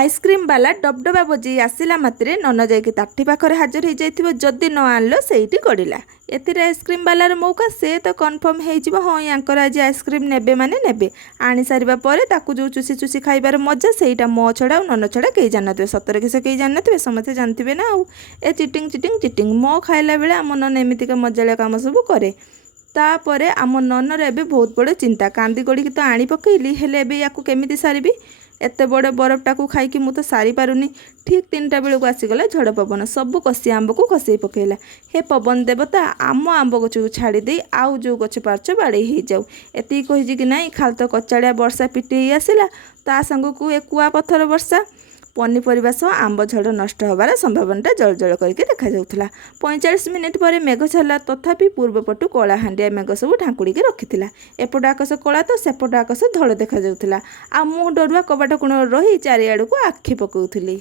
Ice cream बाला डबडबा बजे आसला मात्रे none जाइए ताठी पाखे हाजर हो जाइए जदि न आनल से गड़िला एतिर आइसक्रीम बालार मौका से तो कन्फर्म हो हाँ यांकर आज आइसक्रीम नेबे माने नेबे आनी सारिबा परे ताकू जो चुसी चुसी खाइबार मजा सेटा मो छड़ा और नन छड़ा कहीं जानते सतर कि से कहीं जानते समस्ते जानते ना आउ ए चिटिंग चिटिंग चिटिंग मो खाइला बेले आम नन एमतीका मजालिया काम सब करे तापर आम ननर एबे बहुत बड़ चिंता कांदी गड़ी तो आनी पकईली हेले एबे याकू केमिति सारिबी एत बड़ बरफटा को खाई मु तो सारी पारुनी ठीक 3टा बेलू आसीगला झड़ पवन सब कसी आंब को खसई पकेला हे पवन देवता आम आंब गछ को छाड़ी दे आउ जो गछ पार्च बाड़े हो जाऊ एति कही कि नाई खाल तो कचाड़िया वर्षा पिटे आसला ता संग को ए कुआ पथर वर्षा पनीपरिया सह आंब झड़ नष्ट होबार संभावना जल जल करके देखा जाउथला 45 मिनिट पर मेघ छाला तथापि पूर्वपटु कला हांडिया मेघ सब ढांकुड़ी रखिथिला एपट आकाश कला तो सेपट आकाश धड़ देखा जाउथला आ मु डरुआ कबाट कोण रही चारिआड़ को आखि पकाउथली।